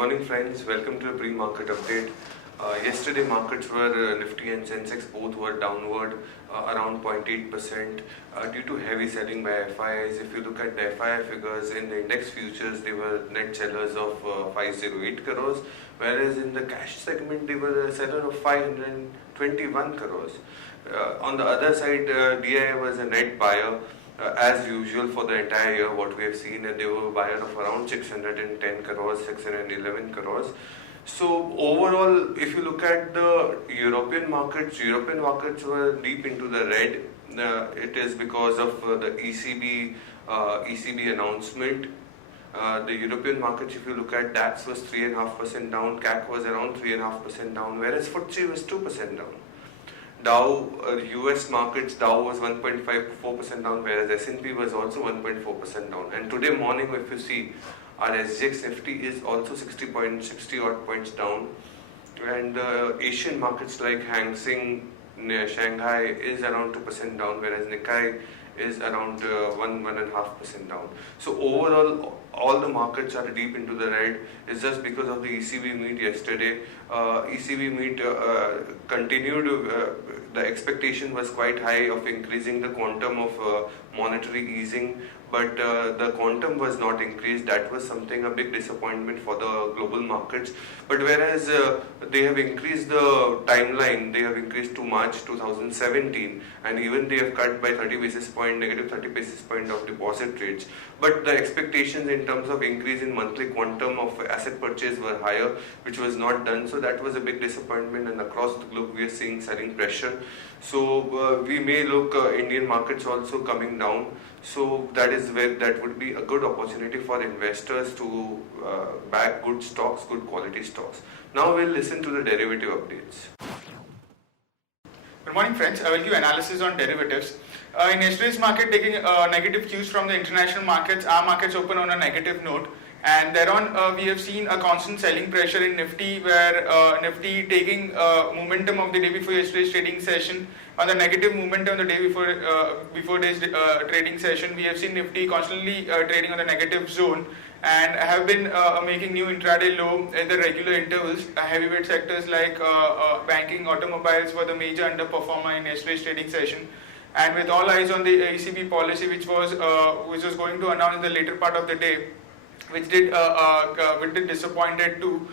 morning friends, welcome to the pre-market update. Yesterday markets were Nifty and Sensex both were downward around 0.8% due to heavy selling by FIIs. If you look at the FII figures in the index futures, they were net sellers of 508 crores, whereas in the cash segment they were a seller of 521 crores. On the other side, DII was a net buyer. As usual for the entire year, what we have seen, they were a buyer of around 610 crores, 611 crores. So overall, if you look at the European markets were deep into the red. It is because of the ECB announcement. The European markets, if you look at DAX was 3.5% down, CAC was around 3.5% down, whereas FTSE was 2% down. Dow, US markets, Dow was 1.54% down, whereas S&P was also 1.4% down. And today morning, if you see, our SGX Nifty is also 60 odd points down. And Asian markets like Hang Seng, Shanghai is around 2% down, whereas Nikkei is around 1.5% down. So overall, all the markets are deep into the red. It's just because of the ECB meet yesterday. ECB meet continued. The expectation was quite high of increasing the quantum of monetary easing, but the quantum was not increased. That was a big disappointment for the global markets. But whereas they have increased the timeline, they have increased to March 2017, and even they have cut by 30 basis point, negative 30 basis point of deposit rates. But the expectations in terms of increase in monthly quantum of asset purchase were higher, which was not done. So that was a big disappointment, and across the globe we are seeing selling pressure. So we may look Indian markets also coming down. So that is where that would be a good opportunity for investors to back good stocks, good quality stocks. Now we'll listen to the derivative updates. Good morning friends, I will give analysis on derivatives. In yesterday's market, taking negative cues from the international markets, our markets open on a negative note. And thereon we have seen a constant selling pressure in Nifty, where Nifty taking momentum of the day before yesterday's trading session. On the negative momentum the day before day's trading session, we have seen Nifty constantly trading on the negative zone and have been making new intraday low at the regular intervals. Heavyweight sectors like banking, automobiles were the major underperformer in yesterday's trading session. And with all eyes on the ECB policy, which was going to announce in the later part of the day, which did disappointed too,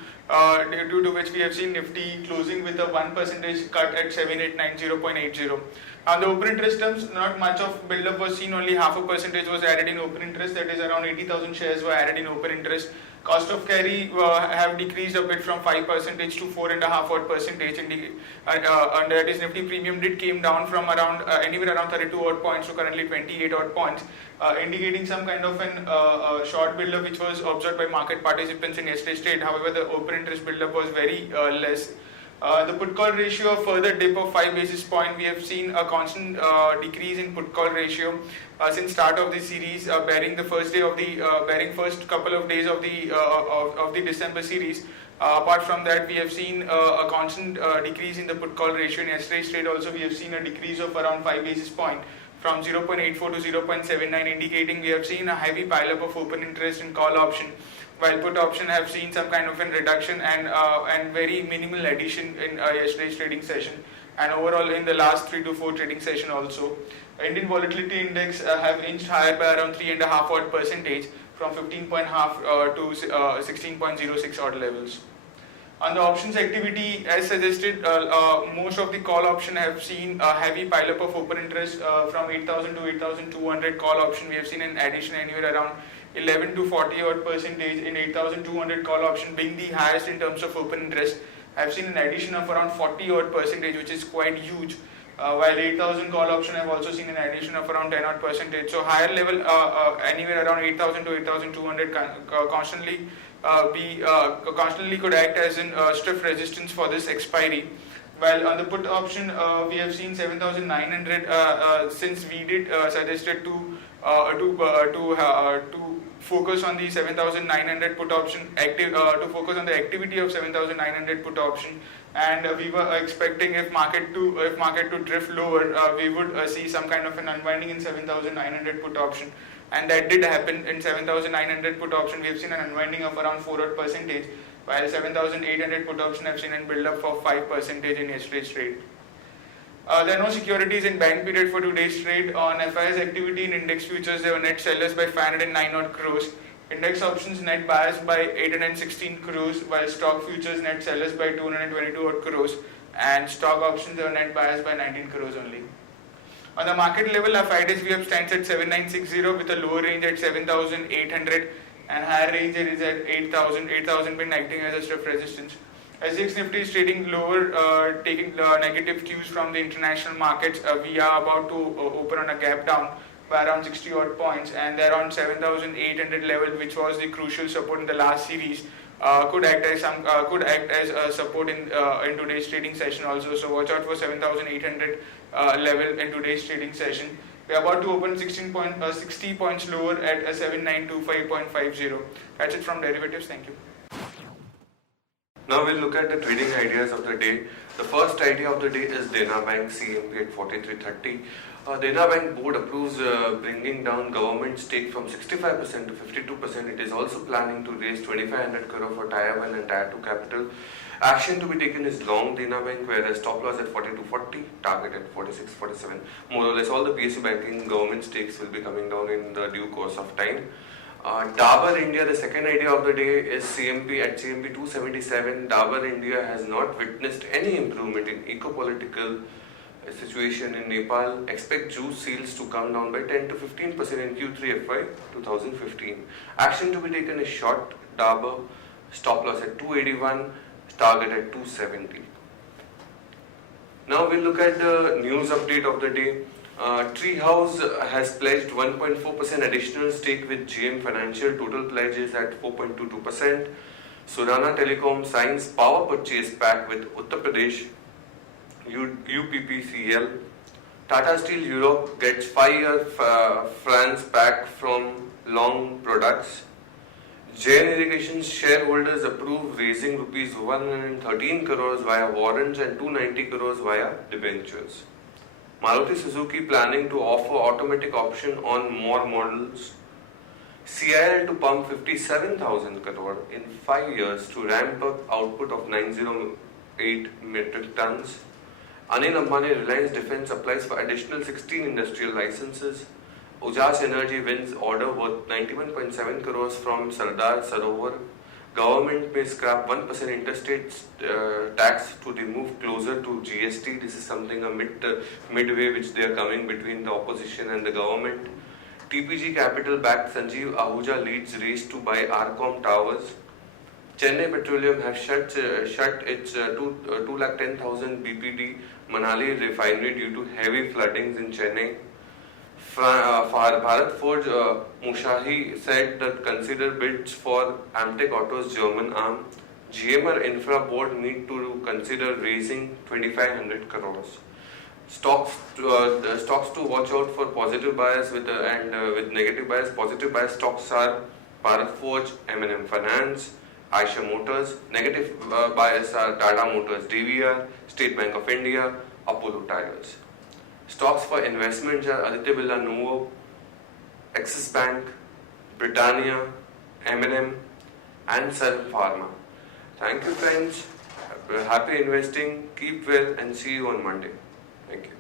due to which we have seen Nifty closing with a 1% cut at 7890.80. On the open interest terms, not much of build-up was seen, only 0.5% was added in open interest, that is around 80,000 shares were added in open interest. Cost of carry have decreased a bit from 5% to 4.5%, and that is Nifty premium came down from around anywhere around 32 odd points to currently 28 odd points, indicating some kind of an short build-up which was observed by market participants in yesterday's trade. However, the open interest build-up was very less. The put call ratio, a further dip of 5 basis point. We have seen a constant decrease in put call ratio since start of the series, bearing the first couple of days of the December series. Apart from that, we have seen a constant decrease in the put call ratio. In yesterday's trade also, we have seen a decrease of around 5 basis point from 0.84 to 0.79, indicating we have seen a heavy pileup of open interest in call option, while put option have seen some kind of a reduction and very minimal addition in yesterday's trading session, and overall in the last 3 to 4 trading session also. Indian volatility index have inched higher by around 3.5 odd percentage from 15.5 to 16.06 odd levels. On the options activity, as suggested, most of the call option have seen a heavy pileup of open interest from 8,000 to 8,200 call option. We have seen an addition anywhere around 11 to 40 odd percentage in 8,200 call option being the highest in terms of open interest. I have seen an addition of around 40 odd percentage, which is quite huge. While 8,000 call option, I have also seen an addition of around 10 odd percentage. So higher level, anywhere around 8,000 to 8,200 constantly could act as an stiff resistance for this expiry. While on the put option, we have seen 7,900 since we did suggested to focus on the 7,900 put option to focus on the activity of 7,900 put option, and we were expecting if market to drift lower, we would see some kind of an unwinding in 7,900 put option. and that did happen in 7,900 put option. We have seen an unwinding of around 4%, while 7,800 put option have seen a build up for 5% in yesterday's trade. There are no securities in bank period for today's trade. On FIS activity in index futures, there were net sellers by 509 odd crores. Index options net buyers by 816 crores, while stock futures net sellers by 222 odd crores, and stock options there were net buyers by 19 crores only. On the market level, our 5 days VWAP stands at 7960 with a lower range at 7,800 and higher range is at 8,000. 8,000 been acting as a stiff resistance. SGX Nifty is trading lower, taking negative cues from the international markets. We are about to open on a gap down by around 60 odd points, and they're on 7,800 level, which was the crucial support in the last series. Could act as a support in today's trading session also. So watch out for 7,800 level in today's trading session. We are about to open 60 points lower at 7925.50. That's it from derivatives. Thank you. Now we'll look at the trading ideas of the day. The first idea of the day is Dena Bank CMP at 4330. Dena Bank board approves bringing down government stake from 65% to 52%. It is also planning to raise 2,500 crore for Tier 1 and Tier 2 capital. Action to be taken is long Dena Bank, whereas stop loss at 42.40, target at 46.47. More or less all the PSU banking government stakes will be coming down in the due course of time. Dabur India, the second idea of the day is CMP at CMP 277. Dabur India has not witnessed any improvement in eco-political situation in Nepal. Expect juice sales to come down by 10 to 15% in Q3 FY 2015. Action to be taken is short Dabur, stop loss at 281, target at 270. Now we'll look at the news update of the day. Treehouse has pledged 1.4% additional stake with GM Financial. Total pledge is at 4.22%. Surana Telecom signs power purchase pact with Uttar Pradesh UPPCL. Tata Steel Europe gets 5-year France pact from Long Products. Jain Irrigation shareholders approve raising rupees 113 crores via warrants and 290 crores via debentures. Maruti Suzuki planning to offer automatic option on more models. CIL to pump 57,000 crore in 5 years to ramp up output of 908 metric tons. Anil Ambani Reliance Defence applies for additional 16 industrial licenses. Ujas Energy wins order worth 91.7 crores from Sardar Sarovar. Government may scrap 1% interstate tax to move closer to GST. This is something midway which they are coming between the opposition and the government. TPG Capital backed Sanjeev Ahuja leads race to buy Arcom Towers. Chennai Petroleum has shut its 210,000 BPD Manali refinery due to heavy floodings in Chennai. Bharat Forge Mushahi said that consider bids for Amtech Auto's German arm. GMR Infra Board need to consider raising 2,500 crores. Stocks to watch out for positive bias with negative bias. Positive bias stocks are Bharat Forge, M&M Finance, Aisha Motors. Negative bias are Tata Motors, DVR, State Bank of India, Apollo Tyres. Stocks for investments are Aditya Birla Nuvo, Axis Bank, Britannia, M&M and Sun Pharma. Thank you friends. Happy investing. Keep well and see you on Monday. Thank you.